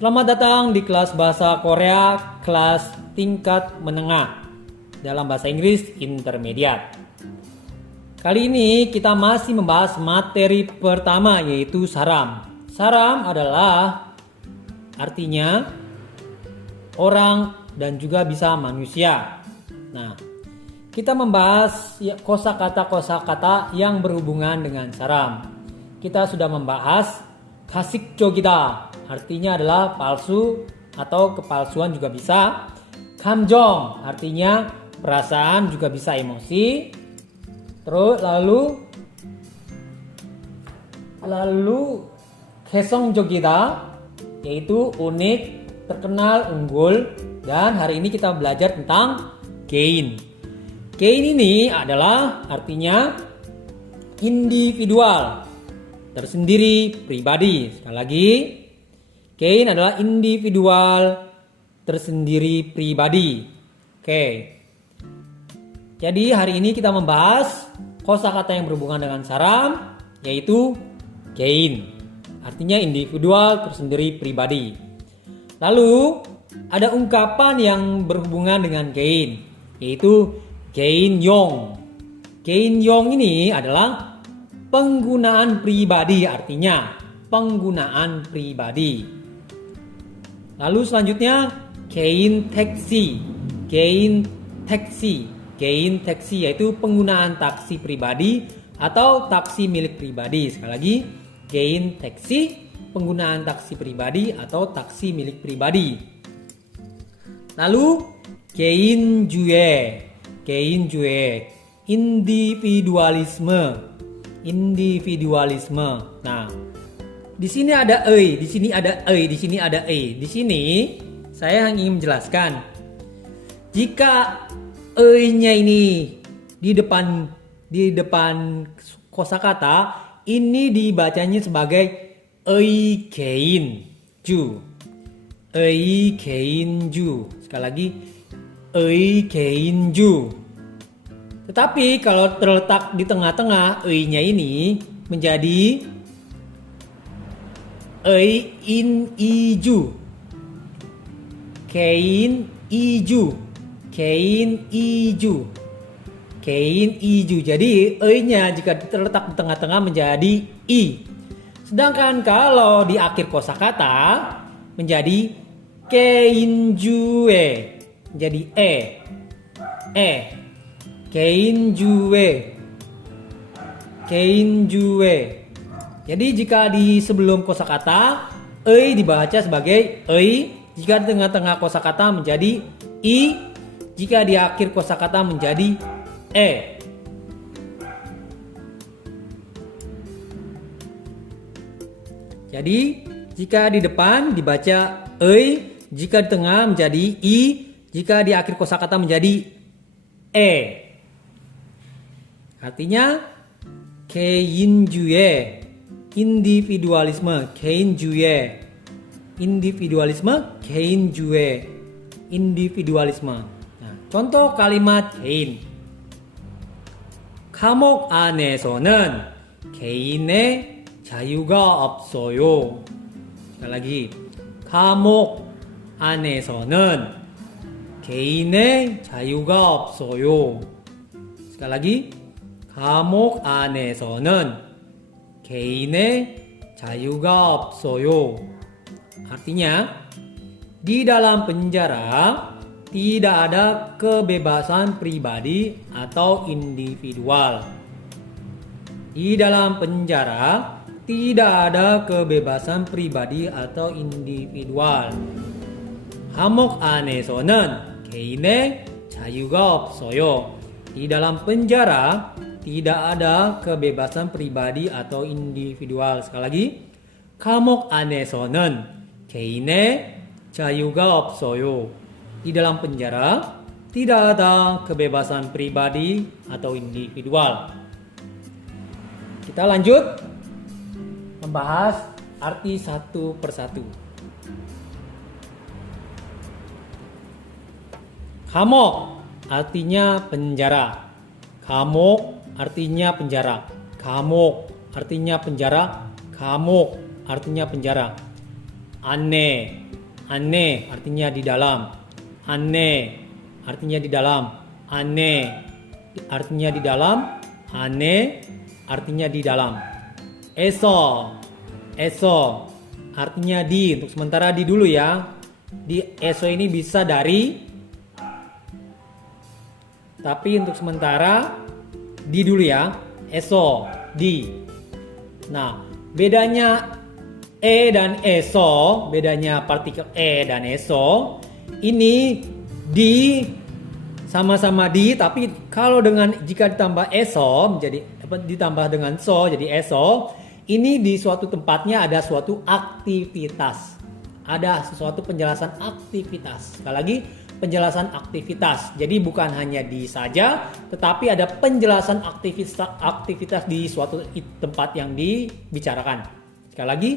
Selamat datang di kelas bahasa Korea kelas tingkat menengah dalam bahasa Inggris intermediate. Kali ini kita masih membahas materi pertama yaitu saram. Saram adalah artinya orang dan juga bisa manusia. Nah, kita membahas kosakata yang berhubungan dengan saram. Kita sudah membahas 가식적이다, artinya adalah palsu atau kepalsuan juga bisa. 감정 artinya perasaan juga bisa emosi. Terus lalu 개성적이다 yaitu unik, terkenal, unggul. Dan hari ini kita belajar tentang 개인. 개인 ini adalah artinya individual, tersendiri, pribadi. Sekali lagi, 개인 adalah individual, tersendiri, pribadi. Oke. Jadi hari ini kita membahas kosakata yang berhubungan dengan saram, yaitu 개인. Artinya individual, tersendiri, pribadi. Lalu ada ungkapan yang berhubungan dengan 개인, yaitu 개인용. 개인용 ini adalah penggunaan pribadi, artinya penggunaan pribadi. Lalu selanjutnya 개인 택시. 개인 taksi yaitu penggunaan taksi pribadi atau taksi milik pribadi. Sekali lagi, 개인 taksi, penggunaan taksi pribadi atau taksi milik pribadi. Lalu 개인주의, individualisme. Nah, di sini ada di sini ada di sini ada Di sini saya ingin menjelaskan, jika nya ini di depan kosakata ini dibacanya sebagai 개인주. Sekali lagi, 개인주. Tetapi kalau terletak di tengah-tengah nya ini menjadi 인이주. 개인이주. Jadi nya jika terletak di tengah-tengah menjadi i. Sedangkan kalau di akhir kosakata menjadi 개인주에, jadi 개인주에. Jadi jika di sebelum kosakata dibaca sebagai jika di tengah-tengah kosakata menjadi i, jika di akhir kosakata menjadi Jadi jika di depan dibaca jika di tengah menjadi i, jika di akhir kosakata menjadi Artinya 개인주의, individualisme, individualisme. Nah, contoh kalimat 개인. 감옥 안에서는 개인의 자유가 없어요. sekali lagi, 감옥 안에서는 개인의 자유가 없어요. sekali lagi, 감옥 안에서는 개인의 자유가 없어요. Artinya, di dalam penjara tidak ada kebebasan pribadi atau individual. Di dalam penjara tidak ada kebebasan pribadi atau individual. 감옥 안에서는 개인의 자유가 없어요. Di dalam penjara tidak ada kebebasan pribadi atau individual. Sekali lagi, 감옥 안에서는 개인의 자유가 없어요. Di dalam penjara tidak ada kebebasan pribadi atau individual. Kita lanjut membahas arti satu persatu. 감옥 artinya penjara. 감옥 artinya penjara. 감옥 artinya penjara. 감옥 artinya penjara. 안내 Ane artinya di dalam. Ane artinya di dalam. Ane artinya di dalam. Ane artinya di dalam. Eso. Eso artinya di. Untuk sementara di dulu ya. Di eso ini bisa dari. Tapi untuk sementara di dulu ya. Eso, di. Nah, bedanya dan eso, bedanya partikel dan eso, ini di sama-sama di, tapi kalau jika ditambah eso menjadi ditambah dengan so jadi eso, ini di suatu tempatnya ada suatu aktivitas. Ada sesuatu penjelasan aktivitas. Sekali lagi penjelasan aktivitas. Jadi bukan hanya di saja, tetapi ada penjelasan aktivitas di suatu tempat yang dibicarakan. Sekali lagi,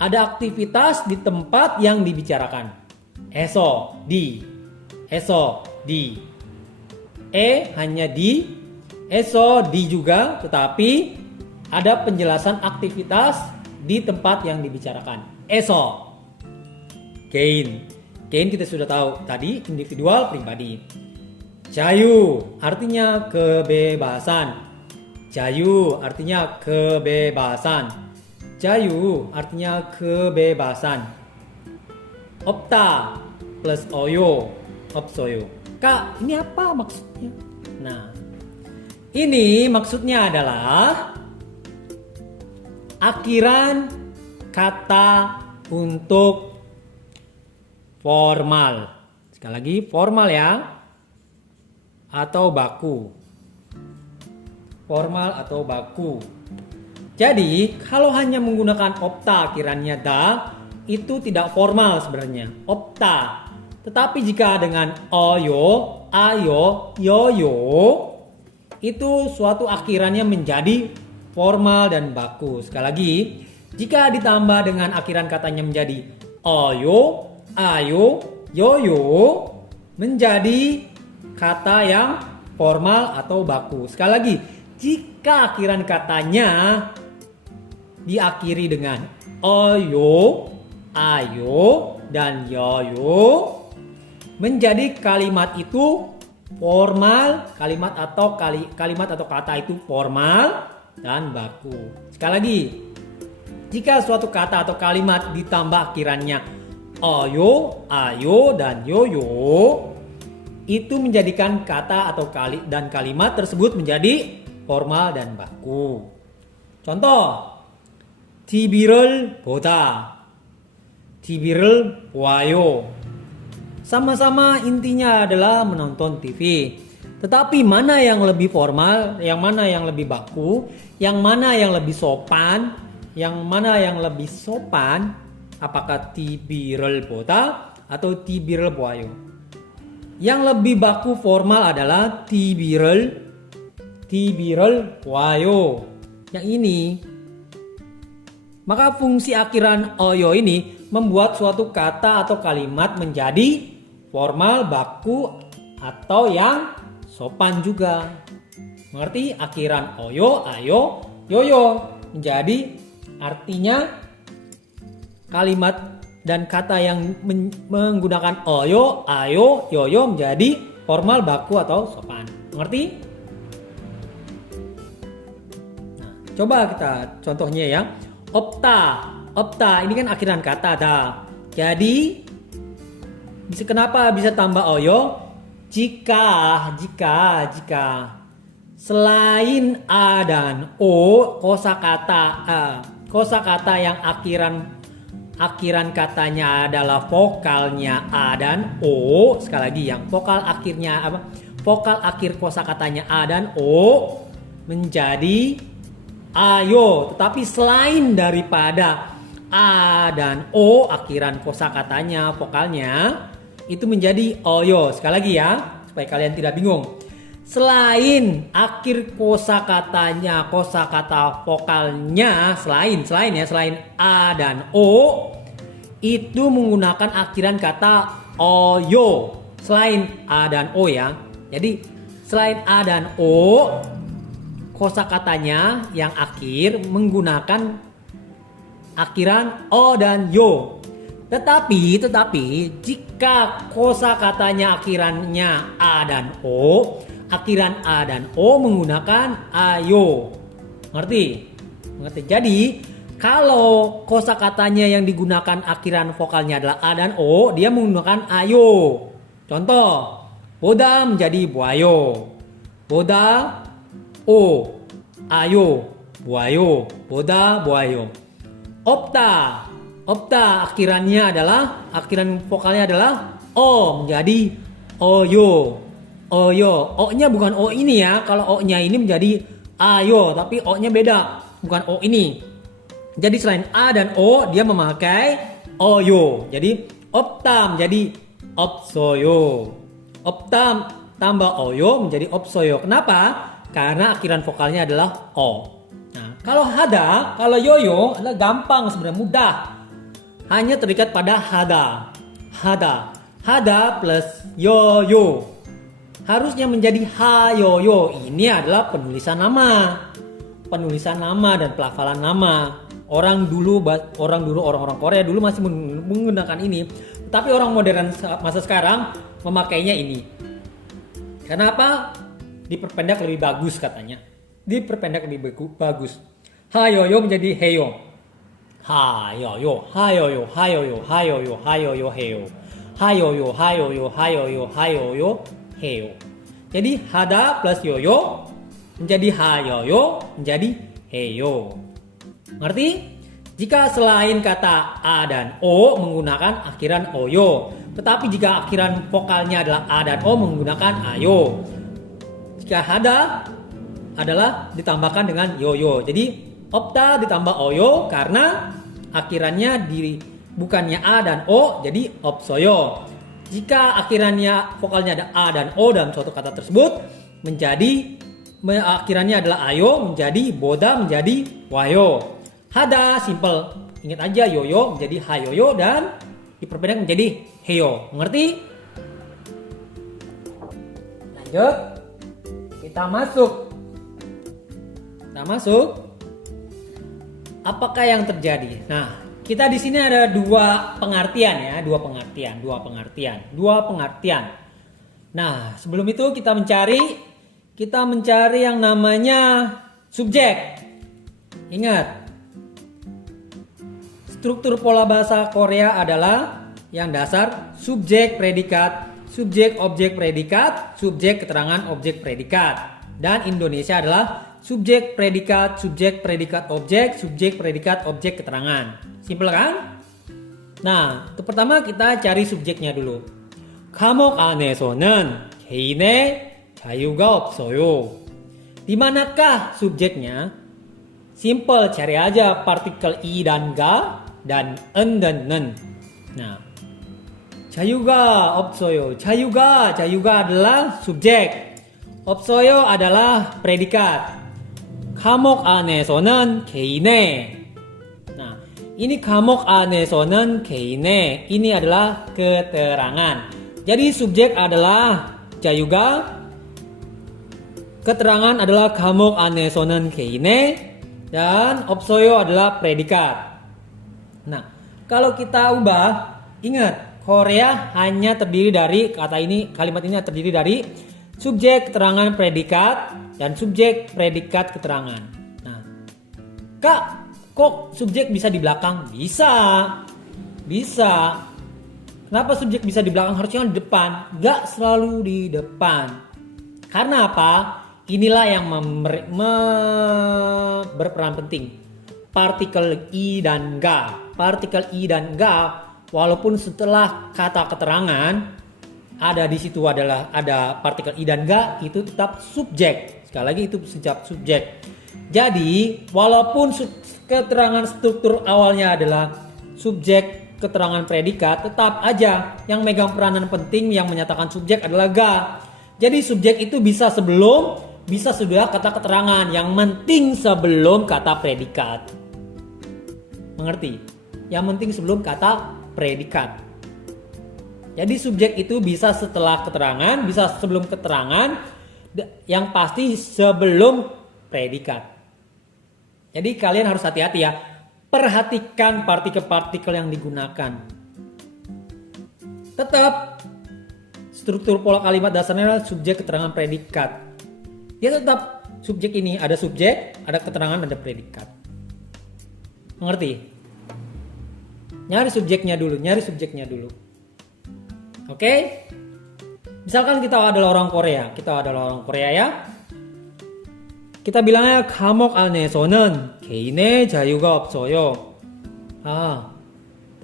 ada aktivitas di tempat yang dibicarakan. Eso, di. Eso, di. Hanya di. Eso, di juga, tetapi ada penjelasan aktivitas di tempat yang dibicarakan. Eso. Gain. Gain kita sudah tahu tadi, individual, pribadi. Jayu artinya kebebasan. Jayu artinya kebebasan. Jayu artinya kebebasan. Opta plus oyo, opsoyo. Kak, ini apa maksudnya? Nah, ini maksudnya adalah akhiran kata untuk formal. Sekali lagi, formal ya. Atau baku. Formal atau baku. Jadi, kalau hanya menggunakan opta akhirannya da, itu tidak formal sebenarnya. Opta. Tetapi jika dengan oyo, ayo, yoyo, itu suatu akhirannya menjadi formal dan baku. Sekali lagi, jika ditambah dengan akhiran katanya menjadi oyo, ayo, yoyo, menjadi kata yang formal atau baku. Sekali lagi, jika akhiran katanya diakhiri dengan oyo, ayo, dan yoyo, menjadi kalimat itu formal, kalimat atau kata itu formal dan baku. Sekali lagi, jika suatu kata atau kalimat ditambah akhirannya oyo, ayo, dan yoyo, itu menjadikan kata atau kalimat tersebut menjadi formal dan baku. Contoh, TV를 보다, TV를 보아요. Sama-sama intinya adalah menonton TV. Tetapi mana yang lebih formal, yang mana yang lebih baku, yang mana yang lebih sopan, apakah TV를 보다 atau TV를 보아요? Yang lebih baku formal adalah TV를 보아요. Yang ini. Maka fungsi akhiran oyo ini membuat suatu kata atau kalimat menjadi formal, baku, atau yang sopan juga. Mengerti? Akhiran oyo, ayo, yoyo menjadi artinya kalimat dan kata yang menggunakan oyo, ayo, yoyo menjadi formal, baku, atau sopan. Mengerti? Nah, coba kita contohnya ya. Opta ini kan akhiran kata dah. Jadi kenapa bisa tambah oyo? Jika selain a dan o, kosakata yang akhiran katanya adalah vokalnya a dan o. Sekali lagi, yang vokal akhir kosakatanya a dan o menjadi ayo, tetapi selain daripada a dan o akhiran kosakatanya, vokalnya itu menjadi oyo. Sekali lagi ya, supaya kalian tidak bingung. Selain akhir kosakatanya, kosakata vokalnya, selain a dan o itu menggunakan akhiran kata oyo. Selain a dan o ya. Jadi selain a dan o, kosakatanya yang akhir menggunakan akhiran o dan yo. Tetapi jika kosakatanya akhirannya a dan o, akhiran a dan o menggunakan ayo. Ngerti? Jadi kalau kosakatanya yang digunakan akhiran vokalnya adalah a dan o, dia menggunakan ayo. Contoh, boda menjadi buayo. Boda o, ayo, buayo. Boda, buayo. Opta akhiran vokalnya adalah o menjadi oyo. O-nya bukan o ini ya. Kalau o-nya ini menjadi ayo, tapi o-nya beda, bukan o ini. Jadi selain a dan o dia memakai oyo. Jadi opta menjadi opsoyo. Opta tambah oyo menjadi opsoyo. Kenapa? Karena akhiran vokalnya adalah o. Nah, kalau yoyo adalah gampang sebenarnya, mudah. Hanya terikat pada hada plus yoyo. Harusnya menjadi hayoyo. Ini adalah penulisan nama dan pelafalan nama. Orang Korea dulu masih menggunakan ini. Tapi orang modern masa sekarang memakainya ini. Kenapa? Diperpendek lebih bagus katanya. Bagus. Hayoyo menjadi heyo. Hayoyo, heyo. Hayoyo, heyo. Jadi hada plus yoyo menjadi hayoyo menjadi heyo. Ngerti? Jika selain kata a dan o menggunakan akhiran oyo, tetapi jika akhiran vokalnya adalah a dan o menggunakan ayo. Jika hada adalah ditambahkan dengan yoyo. Jadi opta ditambah oyo karena akhirannya bukannya a dan o, jadi opsoyo. Jika akhirannya vokalnya ada a dan o dalam suatu kata tersebut, akhirannya adalah ayo menjadi boda menjadi wayo. Hada simple, ingat aja yoyo menjadi hayoyo dan diperpendek menjadi heyo. Mengerti? Lanjut, kita masuk. Apakah yang terjadi? Nah, kita di sini ada dua pengertian. Nah, sebelum itu kita mencari yang namanya subjek. Ingat, struktur pola bahasa Korea adalah yang dasar subjek predikat, subjek objek predikat, subjek keterangan objek predikat. Dan Indonesia adalah subjek predikat objek, subjek predikat objek keterangan. Simpel kan? Nah, itu pertama kita cari subjeknya dulu. 감옥 안에서는 개인의 자유가 없어요. Di manakah subjeknya? Simple, cari aja partikel i dan ga dan en dan nen. Nah, 자유가 없어요. 자유가 adalah subjek. 없어요 adalah predikat. 감옥 안에서는 개인의. Nah, ini 감옥 안에서는 개인의. Ini adalah keterangan. Jadi subjek adalah 자유가, keterangan adalah 감옥 안에서는 개인의, dan 없어요 adalah predikat. Nah, kalau kita ubah, ingat Korea hanya terdiri dari kalimat ini terdiri dari subjek, keterangan, predikat, dan subjek, predikat, keterangan. Nah, Kak, kok subjek bisa di belakang? Bisa. Kenapa subjek bisa di belakang? Harusnya di depan. Gak selalu di depan. Karena apa? Inilah yang berperan penting. Partikel i dan ga. Walaupun setelah kata keterangan ada di situ ada partikel i dan ga, itu tetap subjek. Sekali lagi itu tetap subjek. Jadi walaupun keterangan struktur awalnya adalah subjek, keterangan, predikat, tetap aja yang megang peranan penting yang menyatakan subjek adalah ga. Jadi subjek itu bisa sebelum, bisa sudah kata keterangan. Yang penting sebelum kata predikat. Mengerti? Yang penting sebelum kata predikat. Jadi subjek itu bisa setelah keterangan, bisa sebelum keterangan, yang pasti sebelum predikat. Jadi kalian harus hati-hati ya. Perhatikan partikel-partikel yang digunakan. tetap struktur pola kalimat dasarnya adalah subjek, keterangan, predikat. Ya tetap subjek ini ada subjek, ada keterangan, ada predikat. Mengerti? Nyari subjeknya dulu. Oke? Misalkan kita adalah orang Korea ya. Kita bilangnya 감옥 안에서는 개인의 자유가 없어요.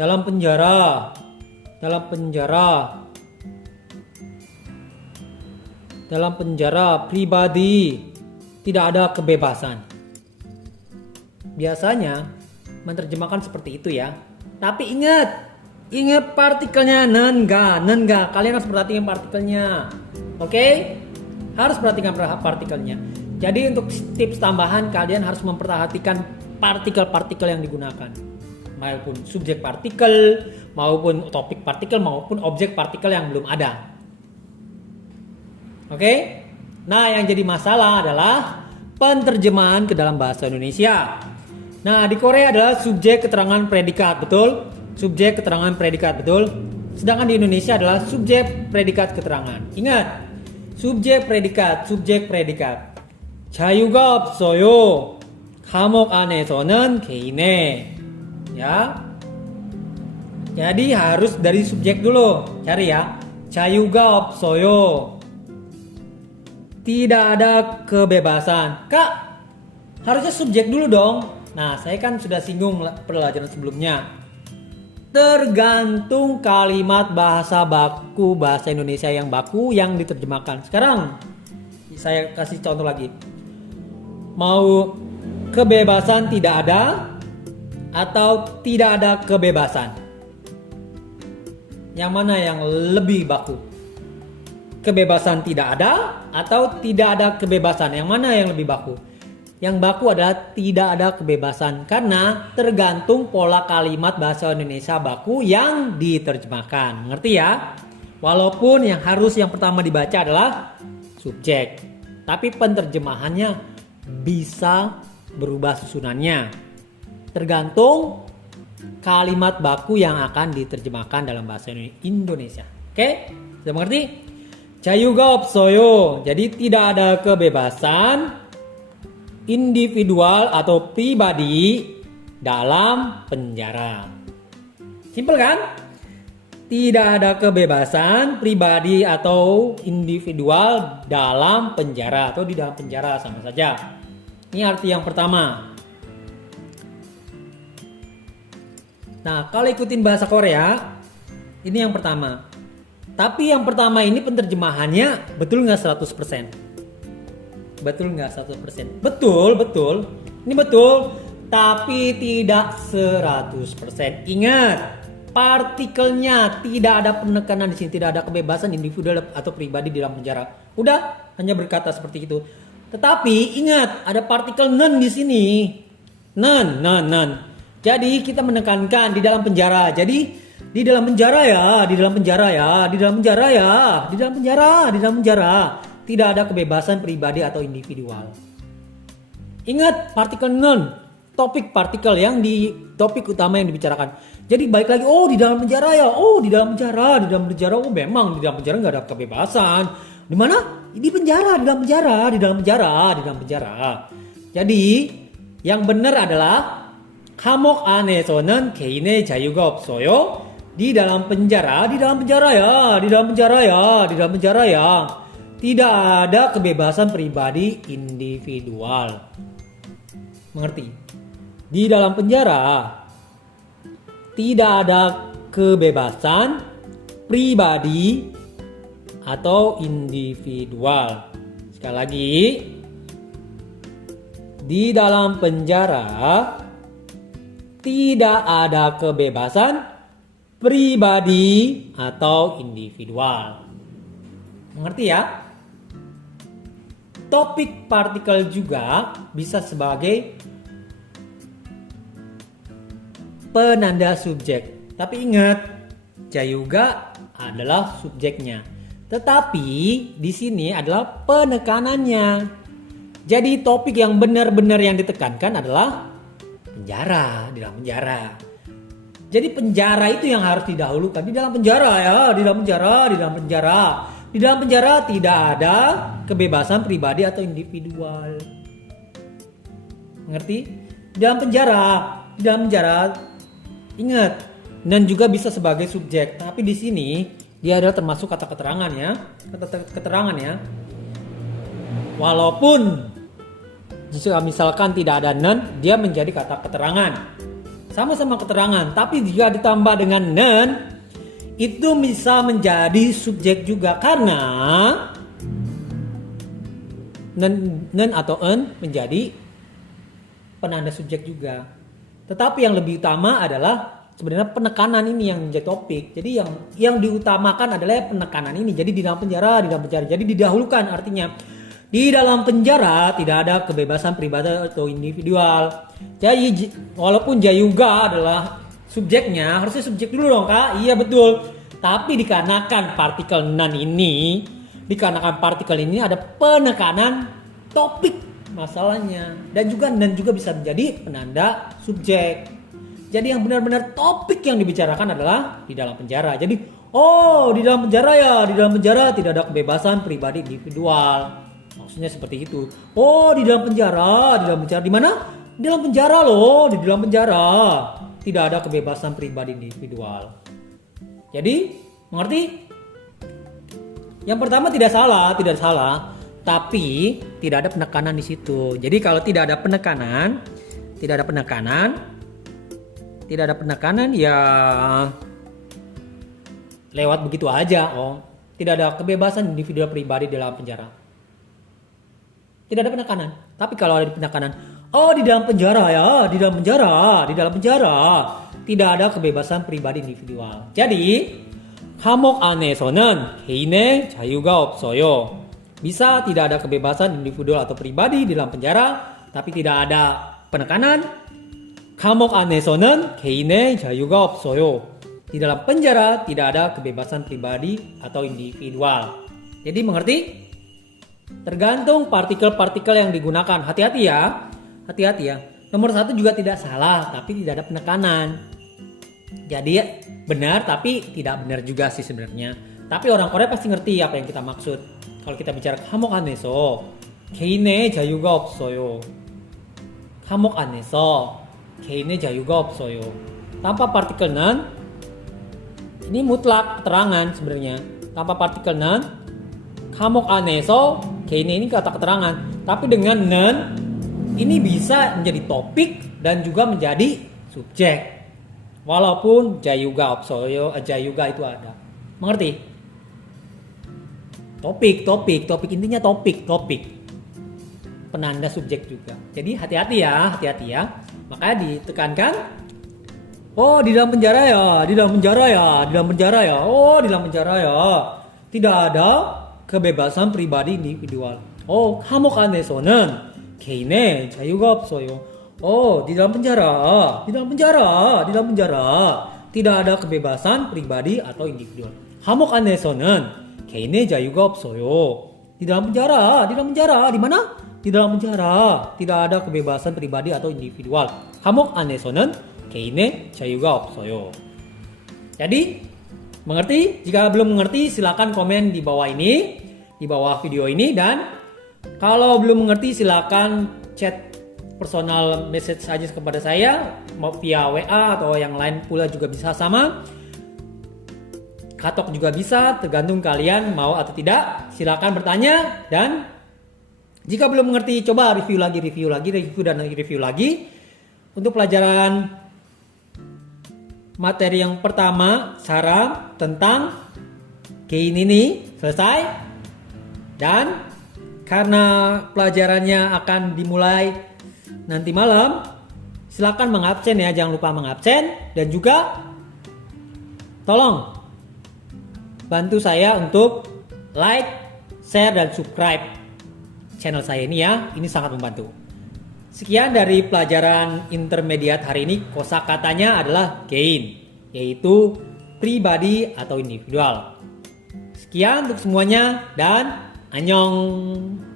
다lam penjara pribadi tidak ada kebebasan. Biasanya menerjemahkan seperti itu ya. Tapi ingat partikelnya nenga. Kalian harus perhatikan partikelnya. Oke? Harus perhatikan partikelnya. Jadi untuk tips tambahan kalian harus memperhatikan partikel-partikel yang digunakan. Maupun subjek partikel, maupun topik partikel, maupun objek partikel yang belum ada. Oke? Nah, yang jadi masalah adalah penerjemahan ke dalam bahasa Indonesia. Nah, di Korea adalah subjek, keterangan, predikat, betul? Subjek, keterangan, predikat, betul? Sedangkan di Indonesia adalah subjek, predikat, keterangan. Ingat, subjek, predikat. 자유가 없어요. 감옥 안에서는 개인의. Ya. Jadi harus dari subjek dulu. Cari ya. 자유가 없어요. Tidak ada kebebasan. Kak, harusnya subjek dulu dong. Nah, saya kan sudah singgung pelajaran sebelumnya. Tergantung kalimat bahasa baku, bahasa Indonesia yang baku yang diterjemahkan. Sekarang saya kasih contoh lagi. Mau kebebasan tidak ada atau tidak ada kebebasan? Yang mana yang lebih baku? Kebebasan tidak ada atau tidak ada kebebasan? Yang mana yang lebih baku? Yang baku adalah tidak ada kebebasan karena tergantung pola kalimat bahasa Indonesia baku yang diterjemahkan. Mengerti ya? Walaupun yang pertama dibaca adalah subjek, tapi penerjemahannya bisa berubah susunannya. Tergantung kalimat baku yang akan diterjemahkan dalam bahasa Indonesia. Oke? Sudah mengerti? 자유가 없어요. Jadi tidak ada kebebasan individual atau pribadi dalam penjara. Simpel kan? Tidak ada kebebasan pribadi atau individual dalam penjara atau di dalam penjara, sama saja. Ini arti yang pertama. Nah, kalau ikutin bahasa Korea, ini yang pertama. Tapi yang pertama ini penerjemahannya betul nggak 100%? Betul nggak 100%? Betul. Ini betul, tapi tidak 100%. Ingat, partikelnya tidak ada penekanan di sini, tidak ada kebebasan individual atau pribadi di dalam penjara. Udah, hanya berkata seperti itu. Tetapi ingat, ada partikel non di sini. Non. Jadi kita menekankan di dalam penjara. Jadi di dalam penjara ya. Tidak ada kebebasan pribadi atau individual. Ingat partikel non, topik partikel yang di topik utama yang dibicarakan. Jadi balik lagi, di dalam penjara ya. Di dalam penjara. Memang di dalam penjara nggak ada kebebasan. Di mana? Di penjara. Jadi yang benar adalah 감옥 안에서는 개인의 자유가 없어요. Di dalam penjara ya. Tidak ada kebebasan pribadi individual. Mengerti? Di dalam penjara tidak ada kebebasan pribadi atau individual. Sekali lagi, di dalam penjara tidak ada kebebasan pribadi atau individual. Mengerti ya? Topik partikel juga bisa sebagai penanda subjek. Tapi ingat, ja유가 adalah subjeknya. Tetapi di sini adalah penekanannya. Jadi topik yang benar-benar yang ditekankan adalah penjara, di dalam penjara. Jadi penjara itu yang harus didahulukan. Di dalam penjara ya, di dalam penjara, di dalam penjara. Di dalam penjara tidak ada kebebasan pribadi atau individual. Mengerti? Di dalam penjara, ingat, nan juga bisa sebagai subjek. Tapi di sini dia adalah termasuk kata keterangan ya, keterangan ya. Walaupun jika misalkan tidak ada nan, dia menjadi kata keterangan. Sama-sama keterangan, tapi jika ditambah dengan nan, itu bisa menjadi subjek juga karena nan atau en menjadi penanda subjek juga. Tetapi yang lebih utama adalah sebenarnya penekanan ini yang menjadi topik. Jadi yang diutamakan adalah penekanan ini. Jadi di dalam penjara. Jadi didahulukan, artinya di dalam penjara tidak ada kebebasan pribadi atau individual. Jadi walaupun Jayuga adalah subjeknya, harusnya subjek dulu dong Kak. Iya betul. Tapi dikarenakan partikel nan ini, ada penekanan topik masalahnya. Dan juga nan juga bisa menjadi penanda subjek. Jadi yang benar-benar topik yang dibicarakan adalah di dalam penjara. Jadi di dalam penjara ya, di dalam penjara tidak ada kebebasan pribadi individual. Maksudnya seperti itu. Di dalam penjara di mana? Di dalam penjara loh, di dalam penjara tidak ada kebebasan pribadi individual. Jadi, mengerti? Yang pertama tidak salah, tapi tidak ada penekanan di situ. Jadi kalau tidak ada penekanan ya lewat begitu aja. Tidak ada kebebasan individual pribadi dalam penjara. Tidak ada penekanan. Tapi kalau ada penekanan, di dalam penjara ya, di dalam penjara tidak ada kebebasan pribadi individual. Jadi, 감옥 안에서는 개인의 자유가 없어요. Bisa tidak ada kebebasan individual atau pribadi di dalam penjara, tapi tidak ada penekanan. 감옥 안에서는 개인의 자유가 없어요. Di dalam penjara tidak ada kebebasan pribadi atau individual. Jadi mengerti? Tergantung partikel-partikel yang digunakan. Hati-hati ya. Nomor 1 juga tidak salah, tapi tidak ada penekanan. Jadi benar, tapi tidak benar juga sih sebenarnya. Tapi orang Korea pasti ngerti apa yang kita maksud. Kalau kita bicara 감옥 안에서 개인의 자유가 없어요. 감옥 안에서 개인의 자유가 없어요. Tanpa partikel nan, ini mutlak keterangan sebenarnya. Tanpa partikel nan, 감옥 안에서 개인의 ini kata keterangan. Tapi dengan nan, ini bisa menjadi topik dan juga menjadi subjek. Walaupun 자유가 없어요, 자유가 itu ada. Mengerti? Topik intinya topik. Penanda subjek juga. Jadi hati-hati ya. Makanya ditekankan. Di dalam penjara ya. Di dalam penjara ya. Tidak ada kebebasan pribadi individual. 감옥 안에서는 개인의 자유가 없어요. Di dalam penjara tidak ada kebebasan pribadi atau individual. 감옥 안에서는 개인의 자유가 없어요. Di dalam penjara di mana? Di dalam penjara tidak ada kebebasan pribadi atau individual. 감옥 안에서는 개인의 자유가 없어요. Jadi mengerti? Jika belum mengerti silakan komen di bawah ini, di bawah video ini, dan kalau belum mengerti silakan chat personal message saja kepada saya mau via WA atau yang lain pula juga bisa sama. Katok juga bisa, tergantung kalian mau atau tidak. Silakan bertanya, dan jika belum mengerti coba review lagi untuk pelajaran materi yang pertama, Sarah tentang gain ini selesai. Dan karena pelajarannya akan dimulai nanti malam, silakan mengabsen ya, jangan lupa mengabsen. Dan juga tolong bantu saya untuk like, share, dan subscribe channel saya ini ya. Ini sangat membantu. Sekian dari pelajaran intermediate hari ini. Kosakatanya adalah gain, yaitu pribadi atau individual. Sekian untuk semuanya dan annyeong.